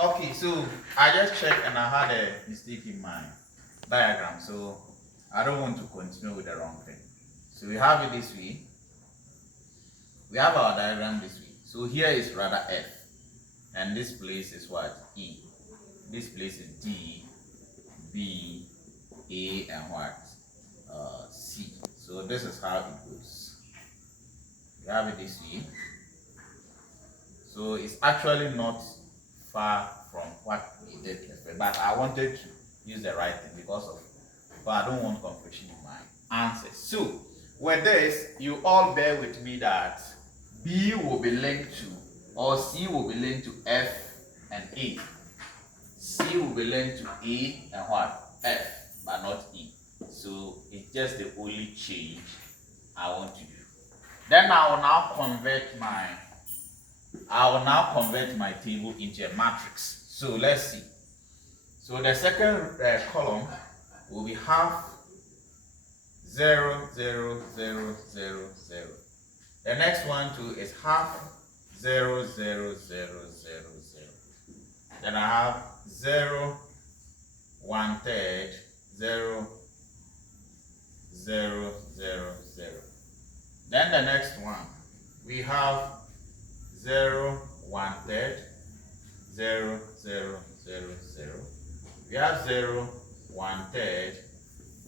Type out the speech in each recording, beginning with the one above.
Okay, so I just checked and I had a mistake in my diagram, so I don't want to continue with the wrong thing. So we have it this way. We have our diagram this way. So here is rather F, and this place is what? E. This place is D, B, A, and what? C. So this is how it goes. We have it this way. So it's actually not far from what we did yesterday, but I wanted to use the right thing but I don't want confusion in my answers. So with this, you all bear with me that B will be linked to, or C will be linked to F and A. C will be linked to A and what? F, but not E. So it's just the only change I want to do. Then I will now convert my table into a matrix. So let's see. So the second column will be half 0, 0, 0, 0, 0. The next one too is half 0, 0, 0, 0, 0. Then I have 0, 1/3, 0, 0, 0, 0. Then the next one, we have 0, 1/3, 0, 0, 0, 0. We have 0, 1/3,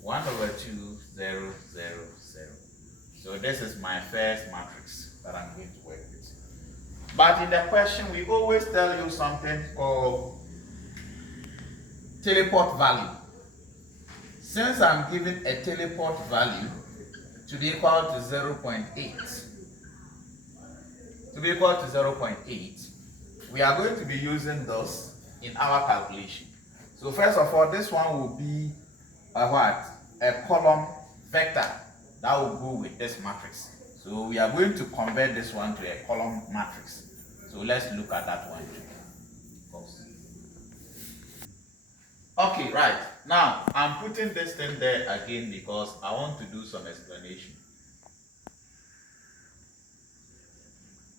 1/2, 0, 0, 0. So this is my first matrix that I'm going to work with. But in the question, we always tell you something called teleport value. Since I'm given a teleport value to be equal to 0.8, we are going to be using this in our calculation. So first of all, this one will be a column vector that will go with this matrix. So we are going to convert this one to a column matrix. So let's look at that one. Okay, right. Now I'm putting this thing there again because I want to do some explanation.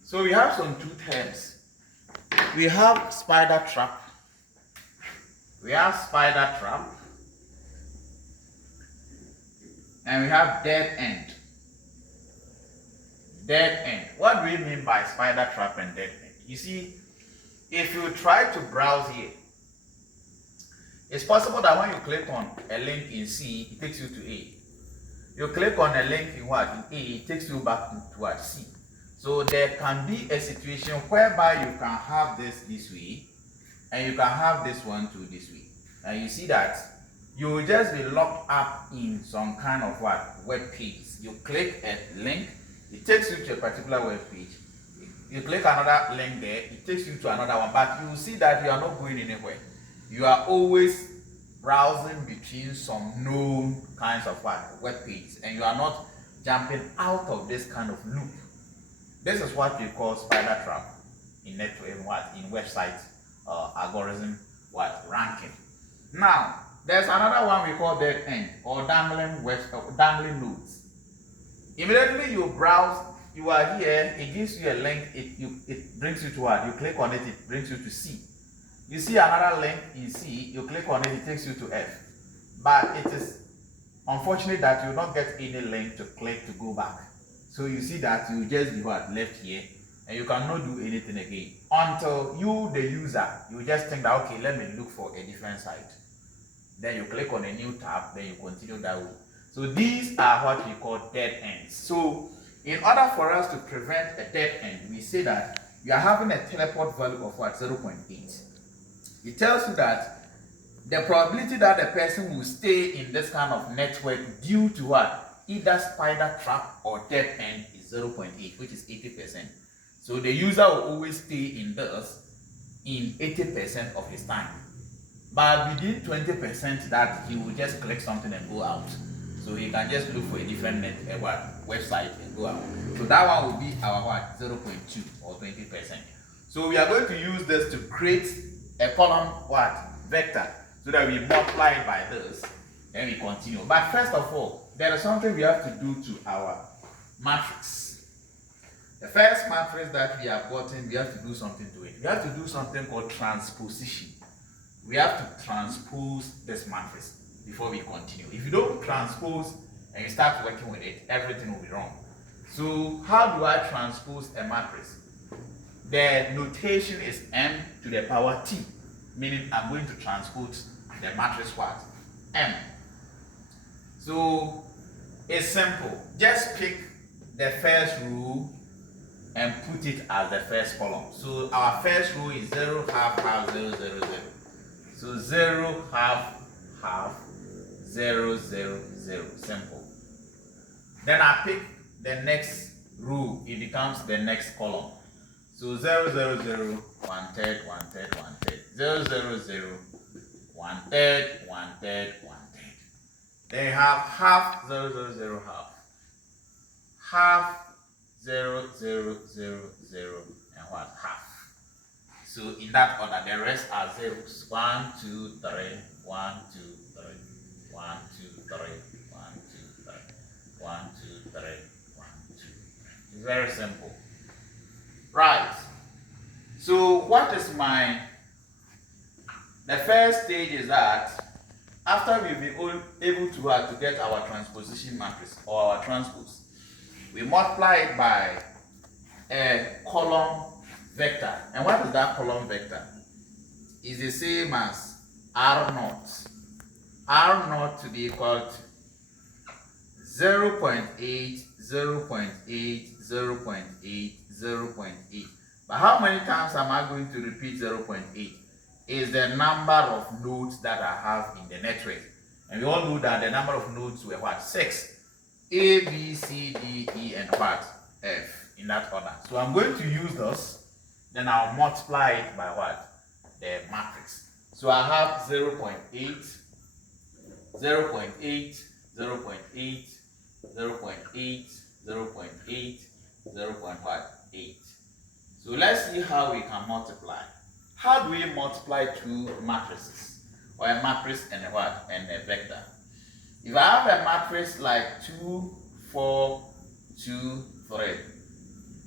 So we have some two terms. We have spider trap. And we have dead end. What do we mean by spider trap and dead end? You see, if you try to browse here, it's possible that when you click on a link in C, it takes you to A. You click on a link in what? In A, it takes you back to what? C. So there can be a situation whereby you can have this way, and you can have this one too this way. And you see that you will just be locked up in some kind of web page. You click a link, it takes you to a particular web page. You click another link there, it takes you to another one, but you will see that you are not going anywhere. You are always browsing between some known kinds of web pages, and you are not jumping out of this kind of loop. This is what we call spider trap in website algorithm ranking. Now there's another one we call dead end or dangling nodes. Immediately you browse, you are here, it gives you a link, it brings you to what? You click on it, it brings you to C. You see another link in C, you click on it, it takes you to F. But it is unfortunate that you will not get any link to click to go back. So you see that you just be left here, and you cannot do anything again until you, the user, you just think that okay, let me look for a different site. Then you click on a new tab, then you continue that way. So these are what we call dead ends. So in order for us to prevent a dead end, we say that you are having a teleport value of 0.8. It tells you that the probability that the person will stay in this kind of network due to either spider trap or dead end is 0.8, which is 80%. So the user will always stay in this in 80% of his time. But within 20% that he will just click something and go out. So he can just look for a different website and go out. So that one will be our 0.2 or 20%. So we are going to use this to create a column vector, so that we multiply it by this, then we continue. But first of all, there is something we have to do to our matrix. The first matrix that we have gotten, we have to do something to it. We have to do something called transposition. We have to transpose this matrix before we continue. If you don't transpose and you start working with it, everything will be wrong. So how do I transpose a matrix? The notation is m to the power t, meaning I'm going to transpose the matrix what? M. So it's simple. Just pick the first row and put it as the first column. So our first row is 0, half, half, 0, 0, 0. So 0, half, half, 0, 0, 0. Simple. Then I pick the next row. It becomes the next column. So 0, 0, 0, 1 third, 1 third, 1 third. 0, 0, 0, 1 third, 1 third, 1 third. Then you have half, 0, 0, 0, half. Half, 0, 0, 0, 0, and what? Half. So in that order, the rest are zeros. 1, 2, 3, 1, 2, 3, 1, 2, 3, 1, 2, 3, 1, 2, 3, 1, 2, 3. It's very simple. Right. So what is the first stage is that after we've been able to get our transposition matrix or our transpose, we multiply it by a column vector. And what is that column vector? It's the same as R0. R0 to be equal to 0.8, 0.8, 0.8, 0.8. But how many times am I going to repeat 0.8? Is the number of nodes that I have in the network. And we all know that the number of nodes were what? 6. A, B, C, D, E, and what? F, in that order. So I'm going to use those, then I'll multiply it by what? The matrix. So I have 0.8, 0.8, 0.8, 0.8, 0.8, 0.8. So let's see how we can multiply. How do we multiply two matrices? Or a matrix and a what? And a vector. If I have a matrix like 2, 4, 2, 3,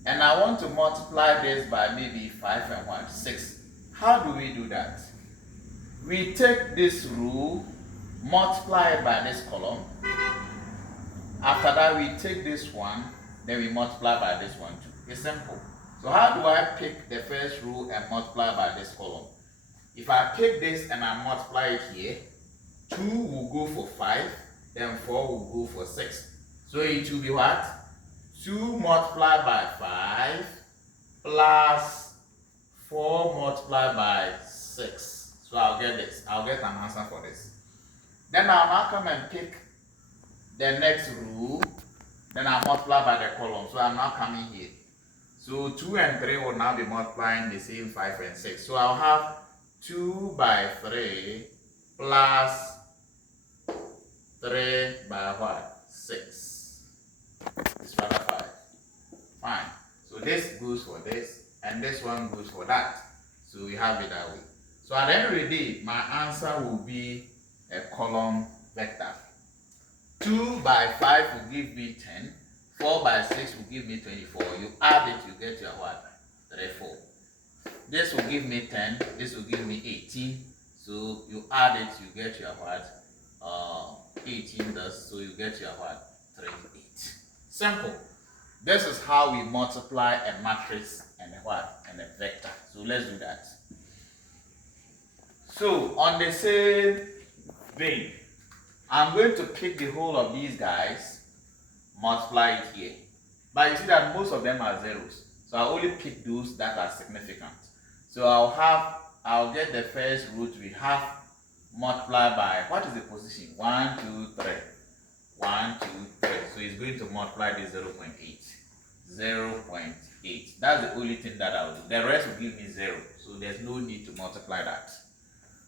and I want to multiply this by maybe 5 and 1, 6, how do we do that? We take this row, multiply it by this column. After that, we take this one, then we multiply by this one too. It's simple. So how do I pick the first row and multiply by this column? If I pick this and I multiply it here, 2 will go for 5, then 4 will go for 6. So it will be what? 2 multiplied by 5 plus 4 multiplied by 6. So I'll get this. I'll get an answer for this. Then I'll now come and pick the next row. Then I'll multiply by the column. So I'm now coming here. So 2 and 3 will now be multiplying the same 5 and 6. So I'll have 2 by 3 plus 3 by what? 6. It's rather 5. Fine. So this goes for this, and this one goes for that. So we have it that way. So at the end of the day, my answer will be a column vector. 2 by 5 will give me 10. 4 by 6 will give me 24. You add it, you get your what? 3, 4. This will give me 10. This will give me 18. So you add it, you get your what? 18 does. So you get your what? 3, 8. Simple. This is how we multiply a matrix and a what? And a vector. So let's do that. So on the same vein, I'm going to pick the whole of these guys, multiply it here. But you see that most of them are zeros. So I only pick those that are significant. So I'll get the first root to be half multiplied by, what is the position? 1, 2, 3. 1, 2, 3. So it's going to multiply this 0.8. 0.8. That's the only thing that I'll do. The rest will give me 0. So there's no need to multiply that.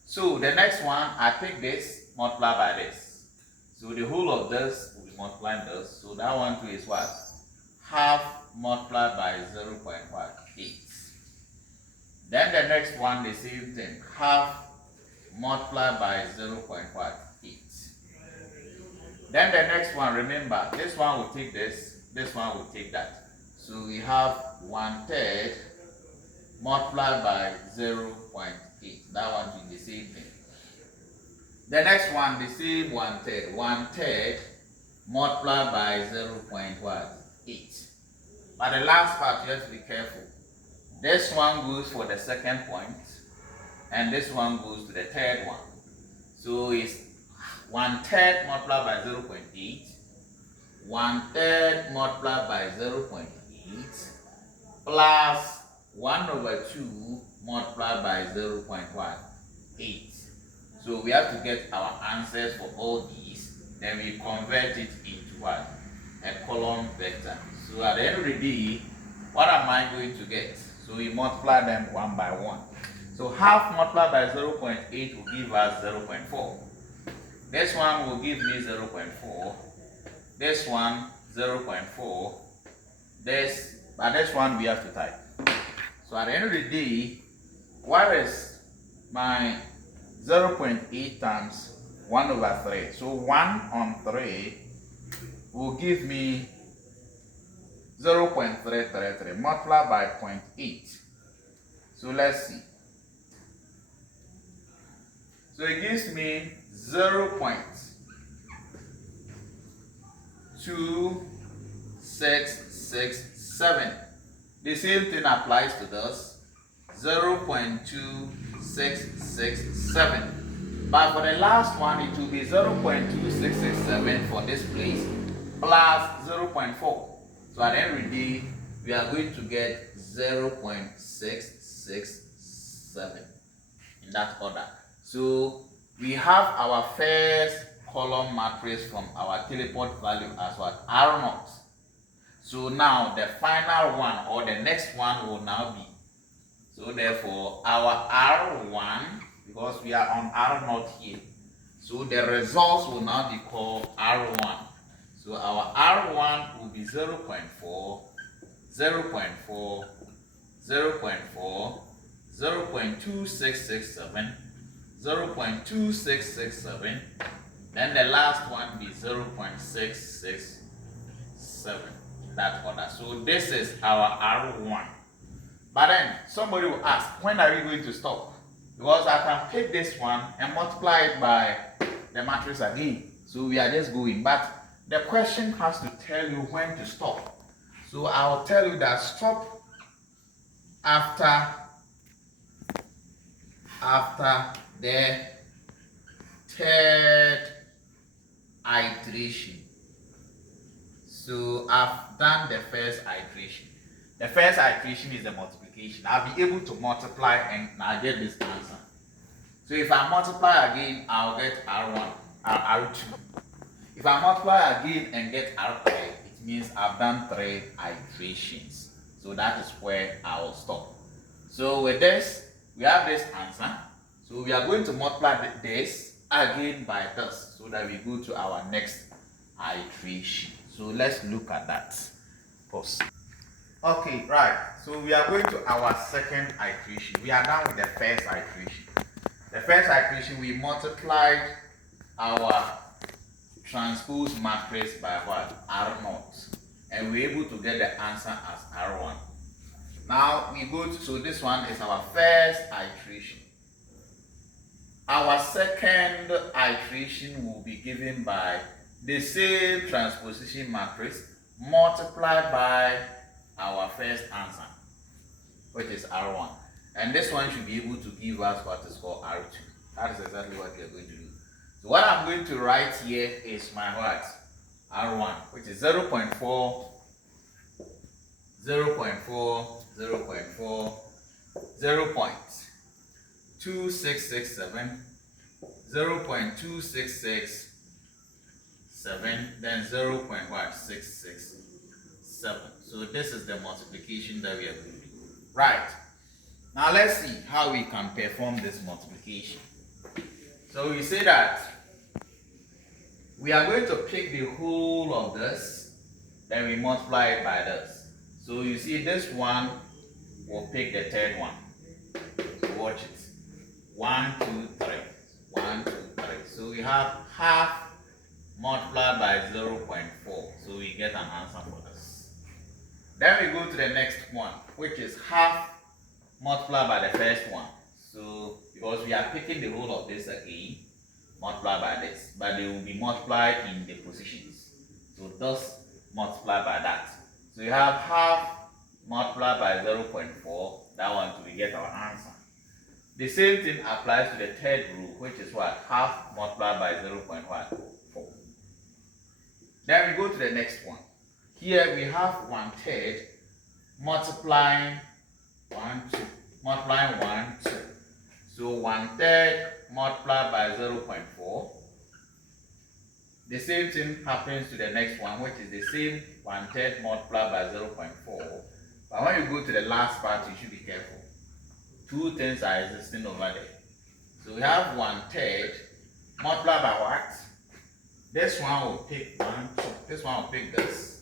So the next one, I pick this, multiply by this. So the whole of this will be multiplying this. So that one too is what? Half multiplied by 0.8. Then the next one, the same thing. Half multiplied by 0.8. Then the next one, remember, this one will take this one will take that. So we have 1/3 multiplied by 0.8. That one will be the same thing. The next one, the same 1/3. 1/3 multiplied by 0.8. But the last part, you have to be careful. This one goes for the second point, and this one goes to the third one. So it's 1/3 multiplied by 0.8, 1/3 multiplied by 0.8, plus 1/2 multiplied by 0.8. So we have to get our answers for all these, then we convert it into what? A column vector. So at the end of the day, what am I going to get? So we multiply them one by one. So half multiplied by 0.8 will give us 0.4. This one will give me 0.4. This one 0.4. But this one we have to type. So at the end of the day, what is my 0.8 times 1/3? So 1/3 will give me 0.333 multiplied by 0.8. So let's see. So it gives me 0.2667. The same thing applies to this. 0.2667. But for the last one, it will be 0.2667 for this place plus 0.4. So at the end of the day, we are going to get 0.667 in that order. So we have our first column matrix from our teleport value as what? R0. So now the final one or the next one will now be. So therefore our R1, because we are on R0 here, so the results will now be called R1. So our R1 will be 0.4, 0.4, 0.4, 0.2667, 0.2667, then the last one be 0.667, that order. So this is our R1. But then somebody will ask, when are we going to stop? Because I can take this one and multiply it by the matrix again. So we are just going. But the question has to tell you when to stop. So I'll tell you that stop after the third iteration. So I've done the first iteration. The first iteration is the multiplication. I'll be able to multiply and I'll get this answer. So if I multiply again, I'll get R1, R2. If I multiply again and get R3, it means I've done 3 iterations. So that is where I will stop. So with this, we have this answer. So we are going to multiply this again by this so that we go to our next iteration. So let's look at that. Pause. Okay, right. So we are going to our second iteration. We are done with the first iteration. The first iteration, we multiplied our transpose matrix by what? R0. And we're able to get the answer as R1. Now we go to, so this one is our first iteration. Our second iteration will be given by the same transposition matrix multiplied by our first answer, which is R1. And this one should be able to give us what is called R2. That is exactly what we are going to do. So what I'm going to write here is my what? R1, which is 0.4, 0.4, 0.4, 0.2667, 0.2667, then 0.667. So this is the multiplication that we are going to do. Right. Now let's see how we can perform this multiplication. So we say that we are going to pick the whole of this, then we multiply it by this. So you see this one will pick the third one. So watch it. 1, 2, 3. 1, 2, 3. So we have half multiplied by 0.4. So we get an answer for this. Then we go to the next one, which is half multiplied by the first one. So because we are taking the whole of this again, multiply by this, but they will be multiplied in the positions. So thus multiply by that. So you have half multiplied by 0.4. That one to get our answer. The same thing applies to the third rule, which is what? Half multiplied by 0.4. Then we go to the next one. Here we have 1/3 multiplying 1, 2. Multiplying 1, 2. So 1/3 multiplied by 0.4. The same thing happens to the next one, which is the same 1/3 multiplied by 0.4. But when you go to the last part, you should be careful. Two things are existing over there. So we have 1/3 multiplied by what? This one will pick 1, 2. This one will pick this.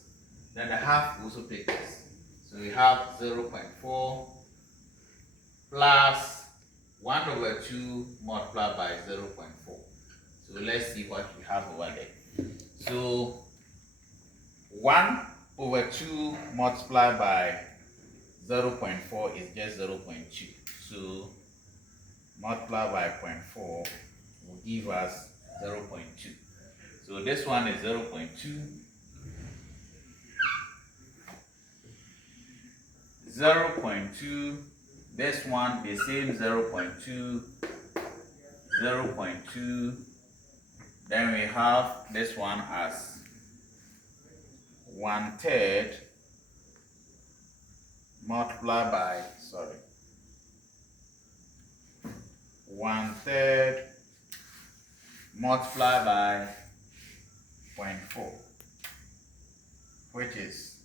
Then the half will also pick this. So we have 0.4 plus 1/2 multiplied by 0.4. So let's see what we have over there. So 1/2 multiplied by 0.4 is just 0.2. So multiply by 0.4 will give us 0.2. So this one is 0.2. 0.2. This one the same 0.2. 0.2. Then we have this one as 1/3 multiplied by 1/3 multiplied by 0.4, which is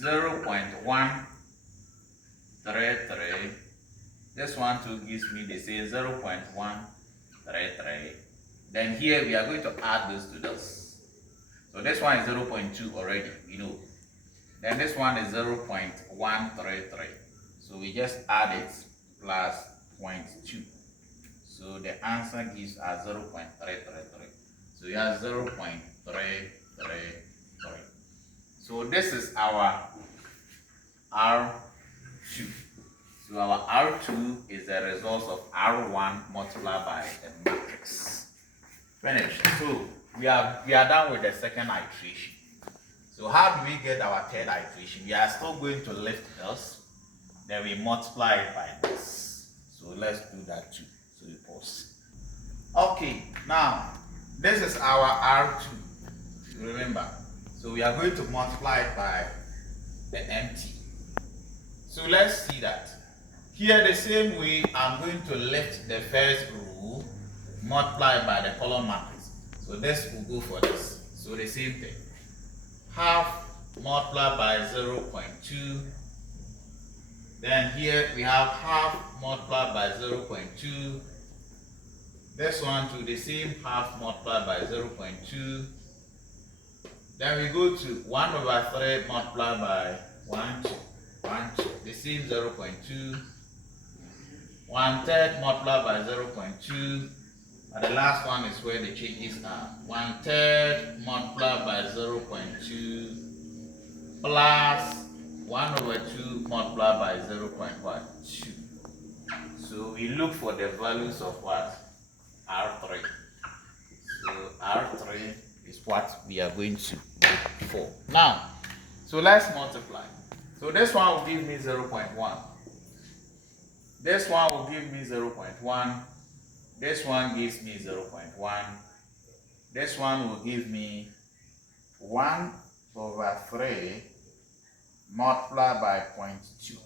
0.133. This one too gives me the same 0.133. Then here we are going to add this to this. So this one is 0.2 already, you know. Then this one is 0.133. So we just add it plus 0.2. So the answer gives us 0.333. So we have 0.333. So this is our R2. So our R2 is the result of R1 multiplied by the matrix. Finished. So we are done with the second iteration. So how do we get our third iteration? We are still going to lift this, then we multiply it by this. So let's do that too. So we pause. Okay, now this is our R2. Remember, so we are going to multiply it by the empty. So let's see that. Here the same way, I'm going to lift the first rule, multiply by the column matrix. So this will go for this. So the same thing. Half multiplied by 0.2. Then here we have half multiplied by 0.2. This one to the same half multiplied by 0.2. Then we go to 1/3 multiplied by 1, 2. The same 0.2. 1/3 multiplied by 0.2. And the last one is where the changes are. 1/3 multiplied by 0.2 plus 1/2 multiplied by 0.2. So we look for the values of what? R3. So R3 is what we are going to look for. Now, so let's multiply. So this one will give me 0.1. This one will give me 0.1. This one gives me 0.1. This one will give me 1/3 multiplied by 0.2,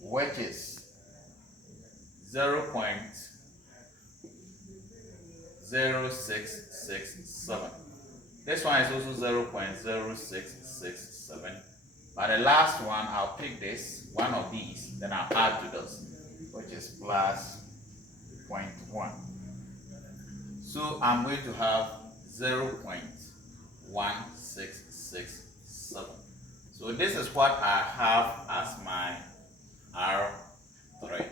which is 0.0667. This one is also 0.0667. But the last one, I'll pick this, one of these, then I'll add to this, which is plus 0.1. So I'm going to have 0.1667. So this is what I have as my R3.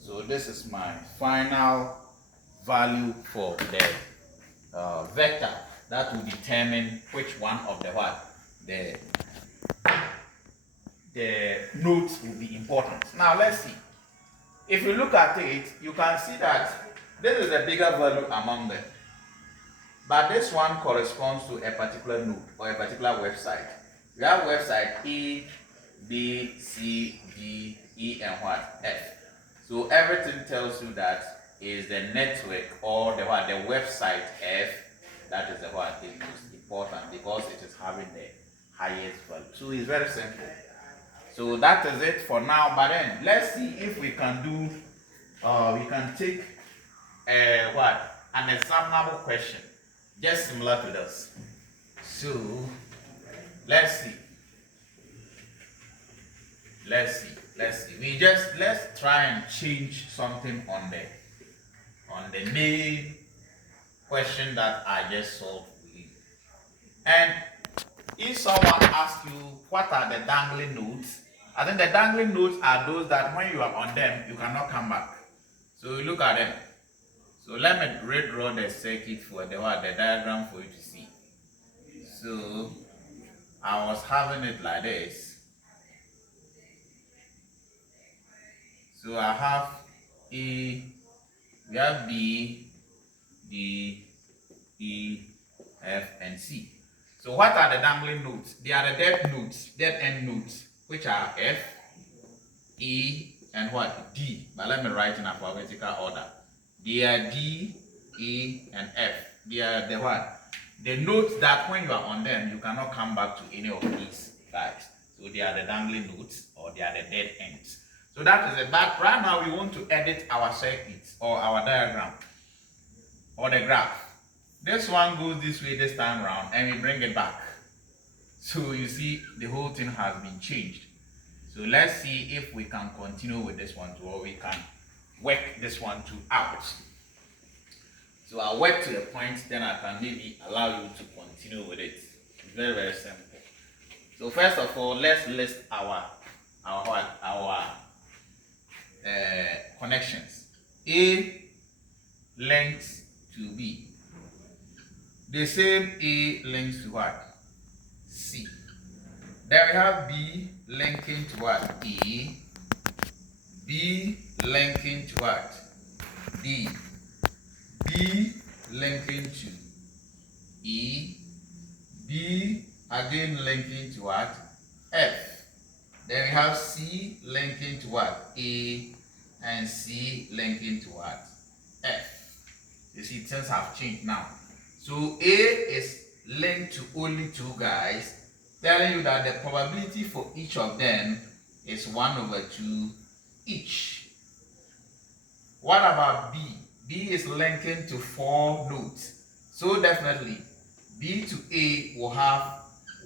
So this is my final value for the vector that will determine which one of the notes will be important. Now let's see. If you look at it, you can see that this is the bigger value among them. But this one corresponds to a particular node or a particular website. We have website A, B, C, D, E, and what? F. So everything tells you that is the network or the what? The website F that is the what is most important because it is having the highest value. So it's very simple. So that is it for now. But then let's see if we can do. We can take an examinable question just similar to this. So let's see. Let's see. Let's try and change something on the main question that I just solved with you. And if someone asks you what are the dangling nodes, I think the dangling nodes are those that when you are on them, you cannot come back. So look at them. So let me redraw the circuit for the diagram for you to see. So I was having it like this. So I have A, we have B, D, E, F, and C. So what are the dangling nodes? They are the dead end nodes, which are F, E, and what? D. But let me write in alphabetical order. They are D, E, and F. They are the what? The nodes that when you are on them, you cannot come back to any of these guys. So they are the dangling nodes or they are the dead ends. So that is it. But right now we want to edit our circuits or our diagram or the graph. This one goes this way this time around and we bring it back. So you see the whole thing has been changed. So let's see if we can continue with this one too or we can work this one too out. So I'll work to a point, then I can maybe allow you to continue with it. It's very, very simple. So first of all, let's list our connections. A links to B. The same A links to what? C. Then we have B linking to what? E. B linking to what? D. B linking to E. B again linking to what? F. Then we have C linking to what? A. And C linking to what? F. You see, things have changed now. So A is linked to only two guys, telling you that the probability for each of them is 1/2 each. What about B? B is linking to 4 nodes. So definitely B to A will have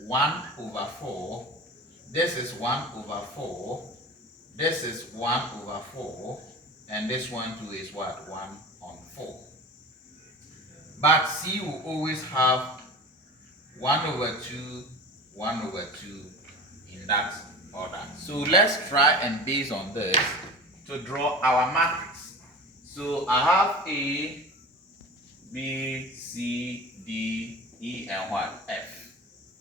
1/4. This is 1/4. This is 1/4. And this one too is what? 1/4. But C will always have 1/2, 1/2 in that order. So let's try and base on this to draw our matrix. So I have A, B, C, D, E, and what? F.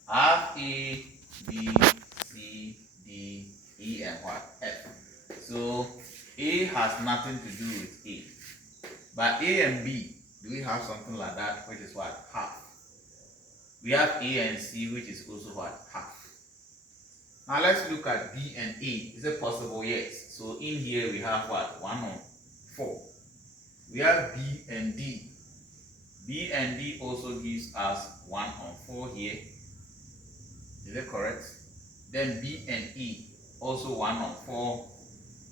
I have A, B, C, D, E, and what? F. So A has nothing to do with A. But A and B, do we have something like that, which is what? Half. We have A and C, which is also what? Half. Now let's look at B and A. Is it possible? Yes. So in here we have what? 1/4. We have B and D. B and D also gives us 1/4 here. Is it correct? Then B and E also 1/4.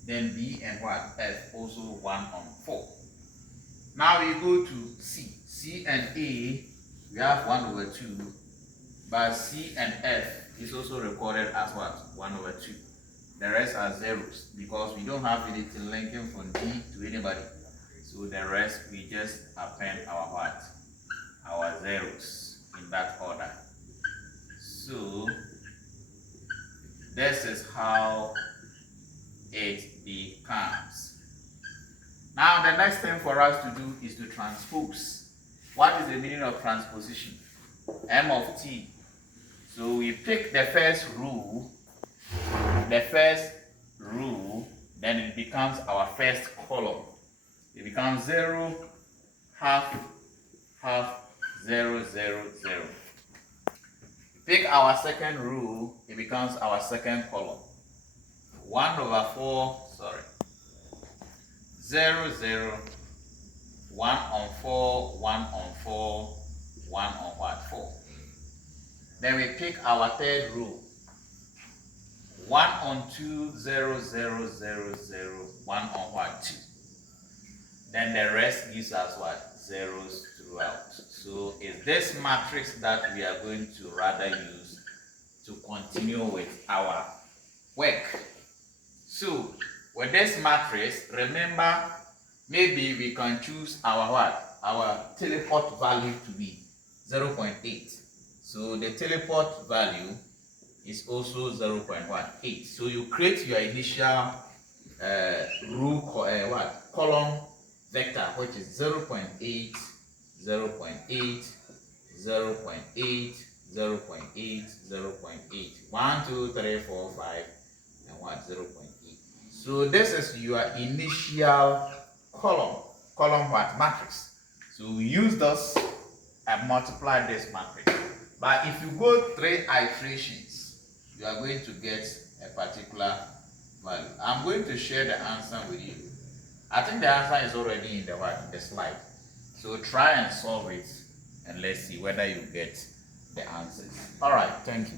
Then B and what? F also 1/4. Now we go to C. C and A, we have 1/2. But C and F is also recorded as what? 1/2. The rest are zeros because we don't have anything linking from D to anybody. So the rest we just append our what? Our zeros in that order. So this is how it becomes. Now the next thing for us to do is to transpose. What is the meaning of transposition? M of T. So we pick the first rule, the first row, then it becomes our first column. It becomes 0, half, half, 0, 0, 0. Pick our second row, it becomes our second column. 1/4, 0, 0, 1 on 4, 1 on 4, 1 on what? 4. Then we pick our third row. 1 on 2, 0, 0, 0, 0, 1 on what? 2. Then the rest gives us what? Zeros throughout. So it's this matrix that we are going to rather use to continue with our work. So with this matrix, remember, maybe we can choose our what? Our teleport value to be 0.8. So the teleport value is also 0.18. So you create your initial column vector, which is 0.8, 0.8, 0.8, 0.8, 0.8, 1, 2, 3, 4, 5, and 0.8. So this is your initial column matrix. So we use this and multiply this matrix. But if you go 3 iterations, you are going to get a particular value. I'm going to share the answer with you. I think the answer is already in the slide. So try and solve it and let's see whether you get the answers. All right, thank you.